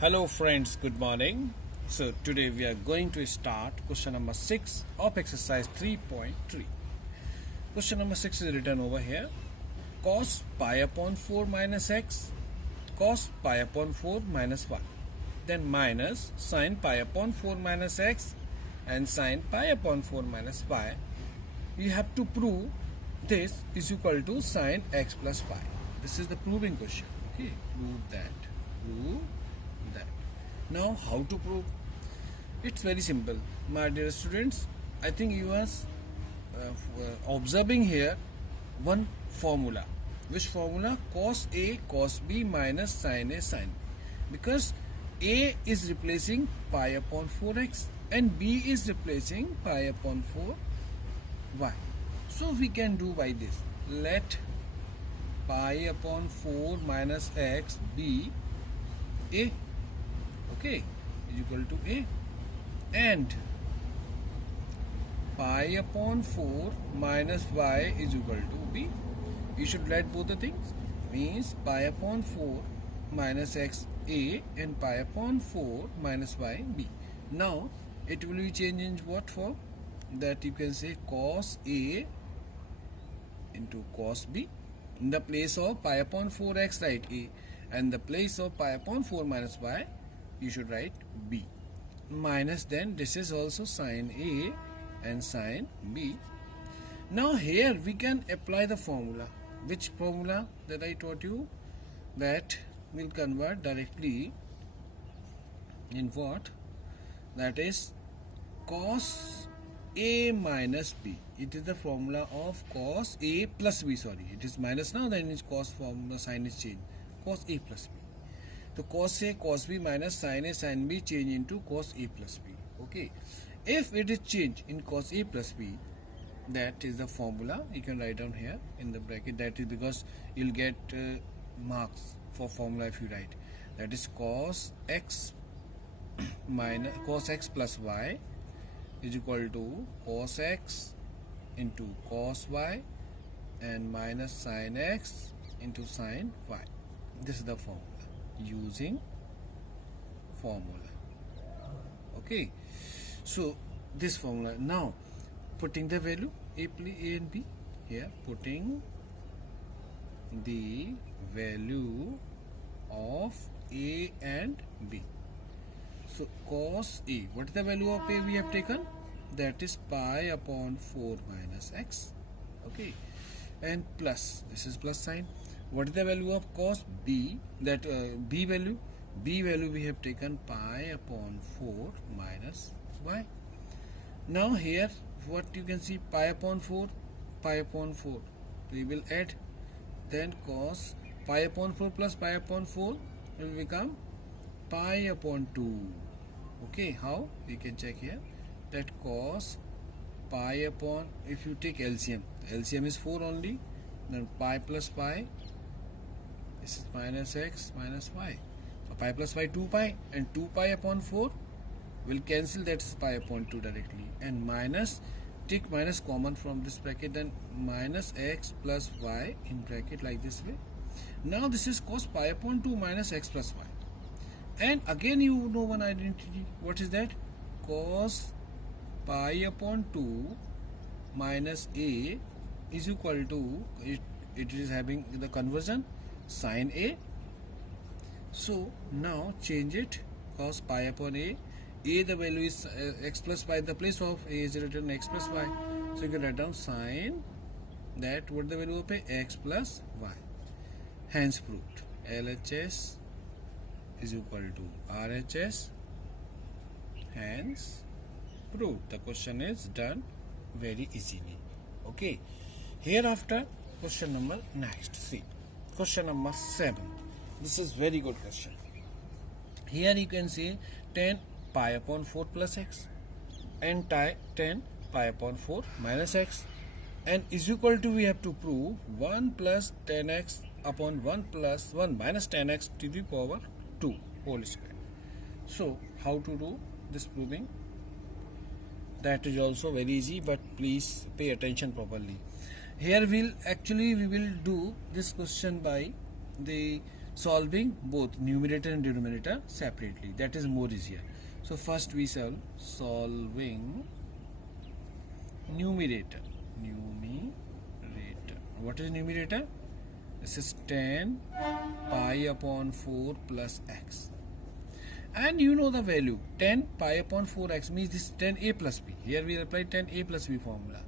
Hello friends, good morning. So today we are going to start question number 6 of exercise 3.3. Question number 6 is written over here. Cos pi upon 4 minus x, cos pi upon 4 minus 1. Then minus sin pi upon 4 minus x and sin pi upon 4 minus y. We have to prove this is equal to sin x plus y. This is the proving question. Okay, prove that. Prove that. Now how to prove? It's very simple, my dear students. I think you are observing here one formula. Which formula? Cos A cos B minus sin A sin B. Because A is replacing pi upon 4x and B is replacing pi upon 4y. So we can do by this. Let pi upon 4 minus x be A. Okay, is equal to A, and pi upon 4 minus y is equal to B. You should write both the things. Means pi upon 4 minus x A and pi upon 4 minus y B. Now it will be changed in what form? That you can say cos A into cos B. In the place of pi upon 4x write A, and the place of pi upon 4 minus y you should write B. Minus, then this is also sin A and sin B. Now here we can apply the formula. Which formula that I taught you? That will convert directly in what? That is cos A minus B. It is the formula of cos A plus B. Sorry, it is minus now, then its cos formula sign is changed. Cos A plus B. So cos A cos B minus sin A sin B change into cos A plus B. Okay. If it is changed in cos A plus B, that is the formula. You can write down here in the bracket. That is because you'll get marks for formula if you write. That is cos x minus cos x plus y is equal to cos x into cos y and minus sin x into sin y. This is the formula. Using formula. Okay, so this formula. Now putting the value A and B here, putting the value of A and B. So cos A, what is the value of A we have taken? That is pi upon 4 minus x. Okay, and plus, this is plus sign. What is the value of cos B? That B value we have taken pi upon 4 minus y. Now here what you can see, pi upon 4, we will add, then cos pi upon 4 plus pi upon 4 will become pi upon 2. Okay, how? We can check here, that cos pi upon, if you take LCM is 4 only, then pi plus pi, this is minus x minus y. So pi plus y 2 pi, and 2 pi upon 4 will cancel, that is pi upon 2 directly, and minus, take minus common from this bracket, then minus x plus y in bracket like this way. Now this is cos pi upon 2 minus x plus y, and again you know one identity. What is that? Cos pi upon 2 minus A is equal to, it is having the conversion sin A. So now change it, cos pi upon A the value is x plus y, the place of A is written x plus y, so you can write down sin that, what the value of A? X plus y. Hence proved. LHS is equal to RHS. Hence proved. The question is done very easily. Okay, hereafter question number next. See, question number 7. This is very good question. Here you can see 10 pi upon 4 plus x and 10 pi upon 4 minus x, and is equal to, we have to prove 1 plus 10x upon 1 plus 1 minus 10x to the power 2 whole square. So how to do this proving? That is also very easy, but please pay attention properly. Here we will do this question by the solving both numerator and denominator separately. That is more easier. So first we solving numerator. What is numerator? This is 10 pi upon 4 plus x. And you know the value 10 pi upon 4x means this 10a plus b. Here we apply 10a plus b formula.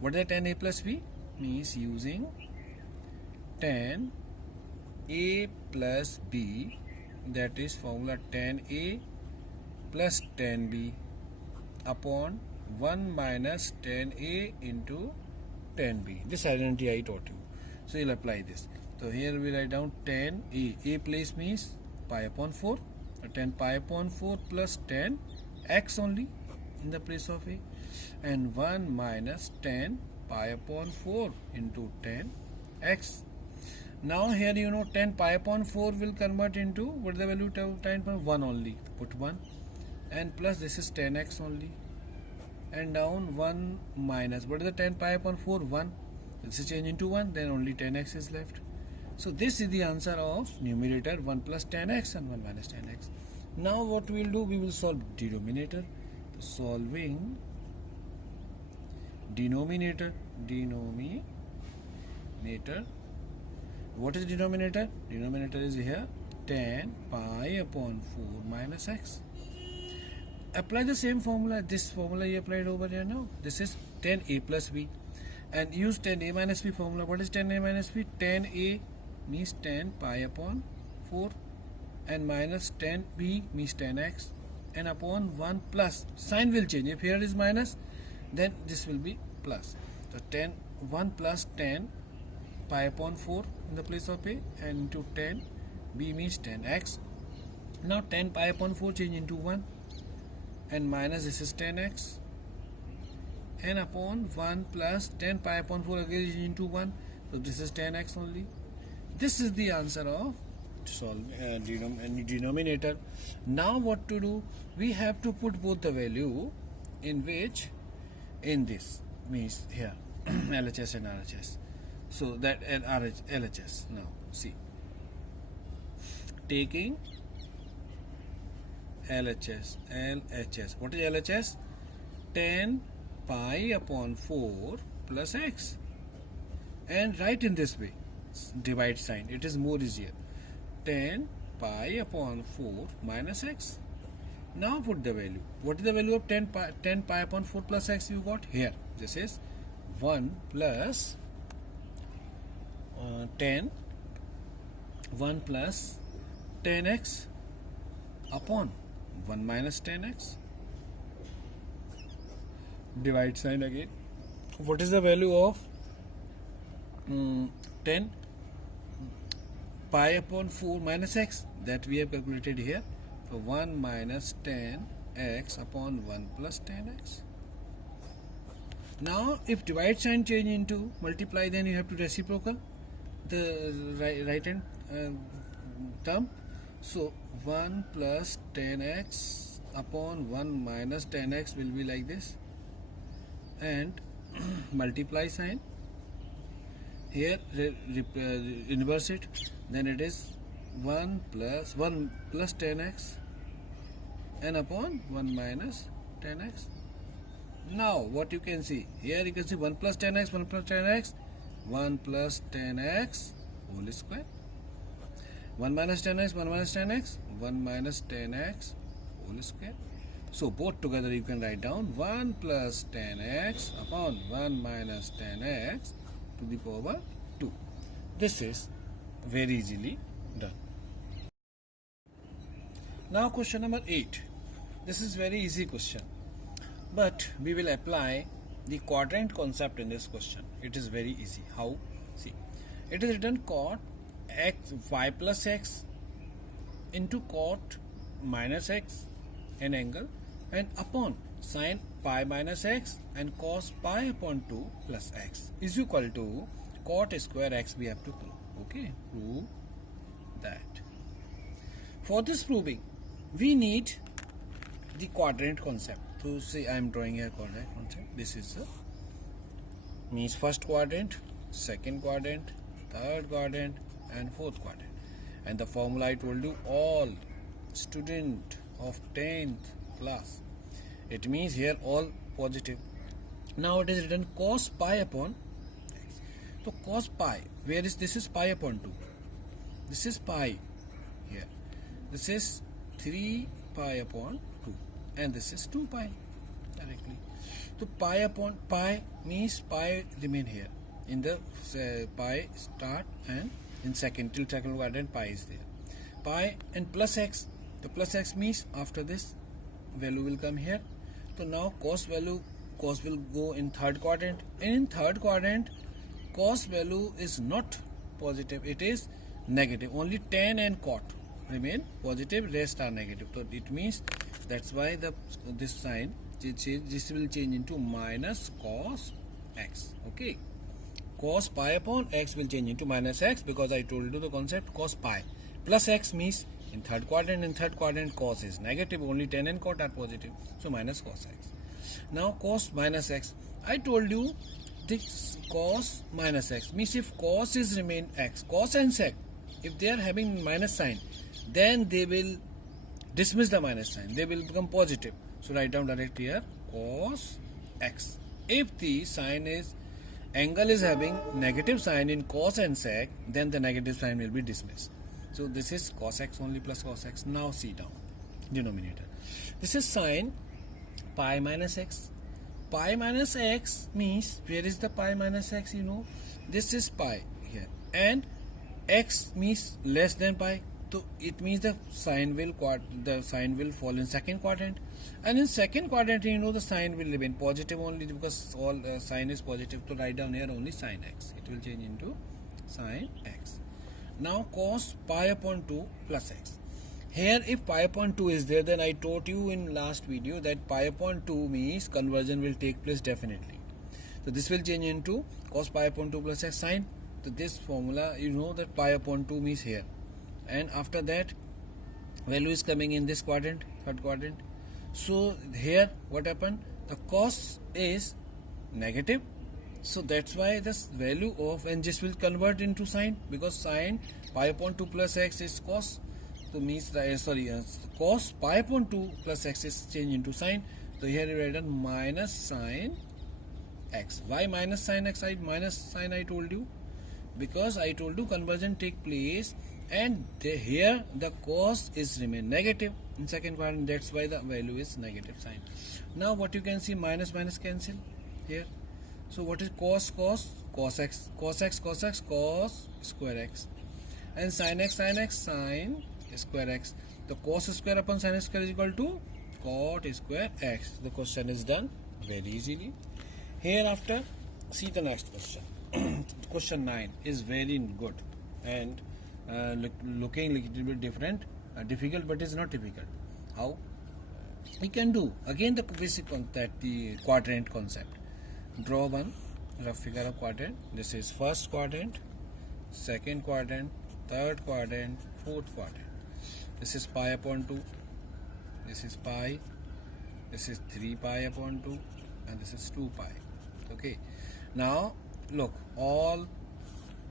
What is the 10a plus b? Means using 10a plus b, that is formula 10a plus 10b upon 1 minus 10a into 10b. This identity I taught you. So you'll apply this. So here we write down 10a. A place means pi upon 4. 10 pi upon 4 plus 10 x only in the place of a, and 1 minus 10 pi upon 4 into 10 x. Now here you know 10 pi upon 4 will convert into what is the value of 10 pi? 1 only. Put 1 and plus this is 10x only, and down 1 minus what is the 10 pi upon 4? 1. This is changed into 1, then only 10x is left. So this is the answer of numerator 1 plus 10x and 1 minus 10x. Now what we will do, we will solve denominator. Solving denominator. What is denominator? Denominator is here 10 pi upon 4 minus x. Apply the same formula. This formula you applied over here now. This is 10a plus b. And use 10a minus b formula. What is 10a minus b? 10a means 10 pi upon 4 and minus 10b means 10x, and upon 1 plus. Sign will change. If here is minus, then this will be plus. So 1 plus 10 pi upon 4 in the place of a, and into 10 b means 10x. Now 10 pi upon 4 change into 1 and minus this is 10x, and upon 1 plus 10 pi upon 4 again change into 1, so this is 10x only. This is the answer of denominator. Now what to do? We have to put both the value in this means here LHS and RHS. So that and LHS. Now see, taking LHS. What is LHS? 10 pi upon 4 plus x, and write in this way, divide sign, it is more easier. 10 pi upon 4 minus x. Now put the value. What is the value of 10 pi upon 4 plus x you got here? This is 1 plus 1 plus 10x upon 1 minus 10x. Divide sign again. What is the value of 10 pi upon 4 minus x? That we have calculated here. So 1 minus 10x upon 1 plus 10x. Now if divide sign change into multiply, then you have to reciprocal the right hand term. So 1 plus 10x upon 1 minus 10x will be like this, and multiply sign here, inverse it, then it is 1 plus 10x and upon 1 minus 10x. Now what you can see here, you can see 1 plus 10x, 1 plus 10x, 1 plus 10x whole square, 1 minus 10x, 1 minus 10x, 1 minus 10x whole square. So both together you can write down 1 plus 10x upon 1 minus 10x to the power 2. This is very easily done. Now question number 8. This is very easy question, but we will apply the quadrant concept in this question. It is very easy. How? See, it is written cot x y plus x into cot minus x an angle, and upon sin pi minus x and cos pi upon 2 plus x is equal to cot square x. We have to prove. Okay, prove that. For this proving, we need the quadrant concept. So say I am drawing a quadrant concept. This is the means first quadrant, second quadrant, third quadrant, and fourth quadrant. And the formula I told you, all student of 10th class. It means here all positive. Now it is written cos pi upon x. So cos pi, where is this? Is pi upon 2. This is pi here. This is 3 pi upon 2. And this is 2 pi directly. So pi upon pi means pi remain here. In the pi start and in second till second quadrant pi is there. Pi and plus x. The plus x means after this value will come here. So now cos will go in third quadrant, and in third quadrant cos value is not positive, it is negative. Only tan and cot remain positive, rest are negative. So it means that's why this sign this will change into minus cos x. Okay, cos pi upon x will change into minus x, because I told you the concept cos pi. Plus x means in third quadrant cos is negative, only tan and cot are positive, so minus cos x. Now cos minus x, I told you this cos minus x means if cos is remain x, cos and sec, if they are having minus sign, then they will dismiss the minus sign, they will become positive. So write down direct here cos x. If the sign is angle is having negative sign in cos and sec, then the negative sign will be dismissed. So this is cos x only plus cos x. Now see down denominator. This is sin pi minus x. Pi minus x means, where is the pi minus x? You know, this is pi here, and x means less than pi. So it means the sign will fall in second quadrant, and in second quadrant you know the sign will remain positive only, because all sign is positive. So write down here only sin x. It will change into sin x. Now cos pi upon 2 plus x. Here if pi upon 2 is there, then I taught you in last video that pi upon 2 means conversion will take place definitely. So this will change into cos pi upon 2 plus x sin. So this formula, you know that pi upon 2 means here. And after that value is coming in this quadrant, third quadrant. So here what happened? The cos is negative. So that's why this value of, and this will convert into sine, because sine pi upon 2 plus x is cos. So means cos pi upon 2 plus x is changed into sine. So here we write minus sine x. Why minus sine x? Minus sine I told you, because I told you conversion take place, and here the cos is remain negative in second quadrant. That's why the value is negative sign. Now what you can see, minus minus cancel here. So what is cos x, cos square x, and sin x sin square x. The cos square upon sin square is equal to cot square x. The question is done very easily. Hereafter see the next question. Question 9 is very good and looking a little bit different, difficult, but it's not difficult. How we can do again the basic concept, the quadrant concept. Draw one rough figure of quadrant. This is first quadrant, second quadrant, third quadrant, fourth quadrant. This is pi upon 2, this is pi, this is 3 pi upon 2, and this is 2 pi. Okay, now look, all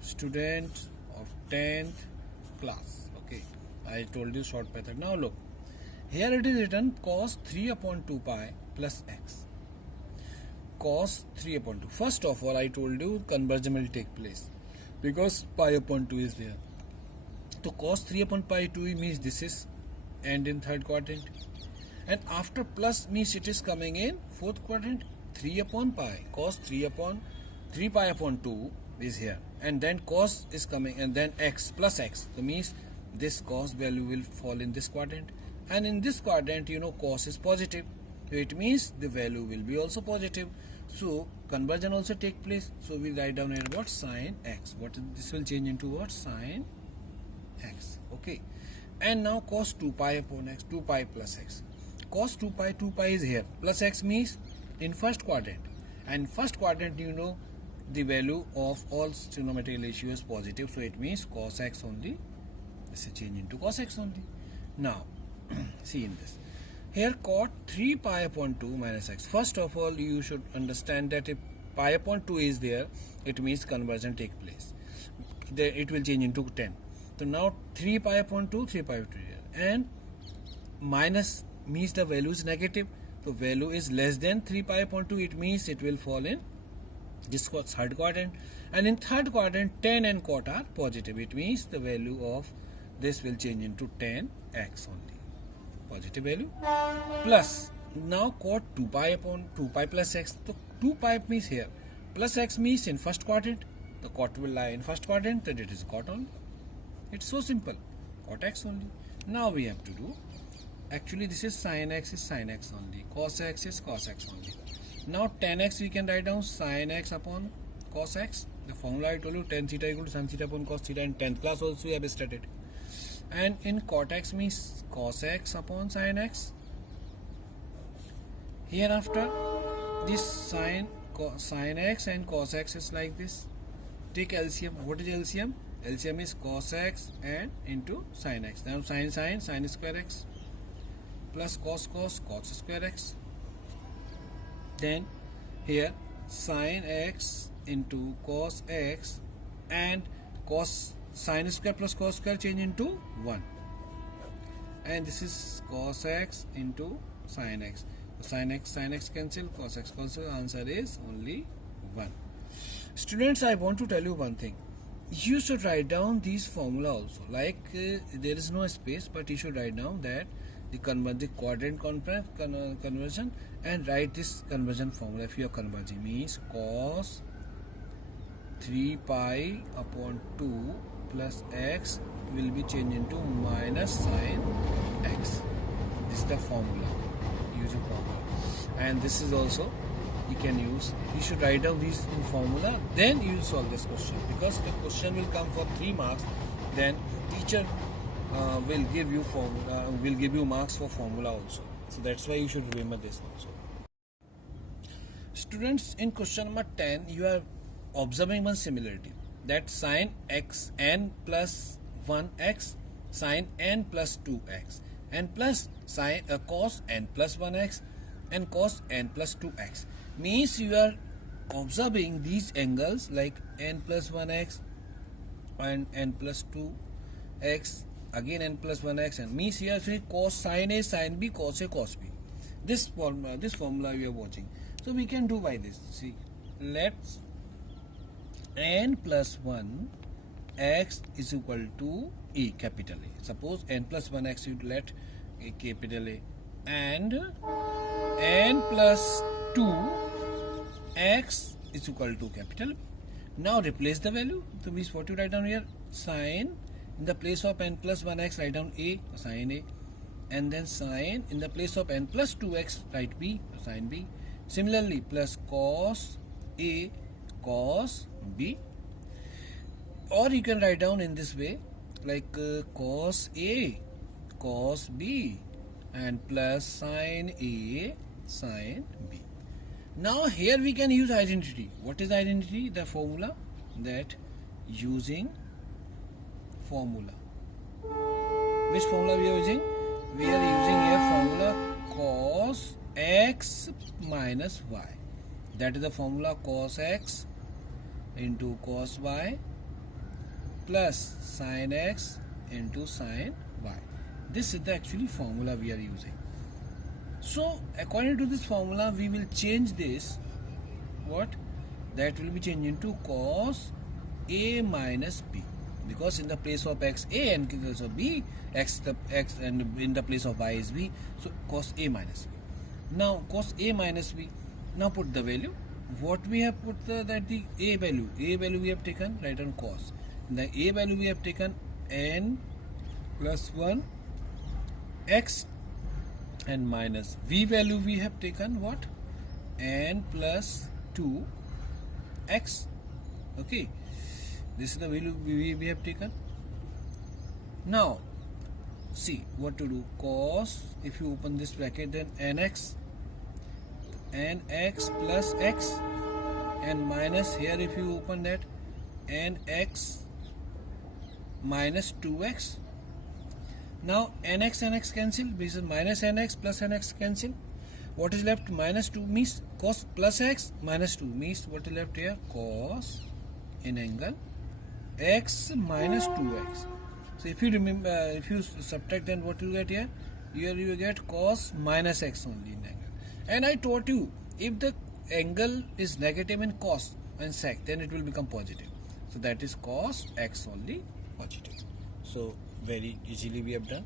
students of 10th class. Okay, I told you short method. Now look, here it is written cos 3 upon 2 pi plus x. Cos 3 upon 2. First of all, I told you conversion will take place because pi upon 2 is there. So cos 3 upon pi 2 means this is end in third quadrant, and after plus means it is coming in fourth quadrant. 3 upon pi, cos 3 upon 3 pi upon 2 is here, and then cos is coming, and then x plus x. So means this cos value will fall in this quadrant, and in this quadrant you know cos is positive. So it means the value will be also positive. So conversion also take place. So we write down here what sin x. This will change into what? Sin x. Okay. And now cos 2 pi upon x, 2 pi plus x. Cos 2 pi is here. Plus x means in first quadrant. And first quadrant you know the value of all trigonometric ratio is positive. So it means cos x only. This is change into cos x only. Now see in this. Here cot 3 pi upon 2 minus x. First of all, you should understand that if pi upon 2 is there, it means conversion take place. Then it will change into 10. So now 3 pi upon 2, 3 pi upon 2 here. And minus means the value is negative. So value is less than 3 pi upon 2. It means it will fall in this third quadrant. And in third quadrant, tan and cot are positive. It means the value of this will change into tan x only. Positive value. Plus, now cot 2 pi upon 2 pi plus x. So 2 pi means here. Plus x means in first quadrant. The cot will lie in first quadrant, then it is cot only. It's so simple. Cot x only. Now we have to do. Actually, this is sin x is sin x only. Cos x is cos x only. Now tan x we can write down sin x upon cos x. The formula I told you, tan theta equal to sin theta upon cos theta. In 10th class also we have studied. And in cot x means cos x upon sin x. Hereafter, this sin x and cos x is like this. Take LCM. What is LCM? LCM is cos x and into sin x. Now sin square x plus cos square x. Then here sin x into cos x and cos sin square plus cos square change into 1. And this is cos x into sin x. So sin x cancel, cos x cancel. Answer is only 1. Students, I want to tell you one thing. You should write down these formula also. Like there is no space, but you should write down that the quadrant conversion and write this conversion formula. If you are converging, means cos 3 pi upon 2 plus x will be changed into minus sin x. This is the formula. Using formula, and this is also you can use. You should write down these in formula, then you will solve this question, because the question will come for 3 marks. Then teacher will give you formula, will give you marks for formula also. So that's why you should remember this also. Students, in question number 10, you are observing one similarity, that sin x n plus 1x, sin n plus 2x, and plus sin cos n plus 1x and cos n plus 2x. Means you are observing these angles like n plus 1x and n plus 2x, again n plus 1x, and means here say cos sin A sin B cos A cos B. This formula we are watching. So we can do by this. See, let's n plus 1 x is equal to A, capital A. Suppose n plus 1x you let a capital A, and n plus 2 x is equal to capital B. Now replace the value. So means what you write down here, sin in the place of n plus 1x write down A, sin A, and then sin in the place of n plus 2x write B, sin B. Similarly, plus cos A cos B, or you can write down in this way like cos A cos B and plus sin A sin B. Now here we can use identity. What is identity? The formula, that using formula. Which formula we are using? We are using here formula cos x minus y. That is the formula cos x into cos y plus sin x into sin y. This is the actually formula we are using. So according to this formula we will change this. What? That will be changed into cos A minus B, because in the place of x A and in the place of B x and in the place of y is B. So cos A minus B. Now cos A minus B. Now put the value. What we have put that the A value we have taken, write on cos. The A value we have taken n plus 1 x, and minus V value we have taken what? N plus 2 x. Okay, this is the value we have taken. Now see what to do. Cos, if you open this bracket, then nx plus x, and minus here if you open that nx minus 2x. Now nx cancel, because minus nx plus nx cancel. What is left? Minus 2 means cos plus x minus 2 means what is left here? Cos in angle x minus 2x. So if you remember, if you subtract, then what you get here? Here you get cos minus x only in angle. And I taught you, if the angle is negative in cos and sec, then it will become positive. So that is cos x only positive. So very easily we have done.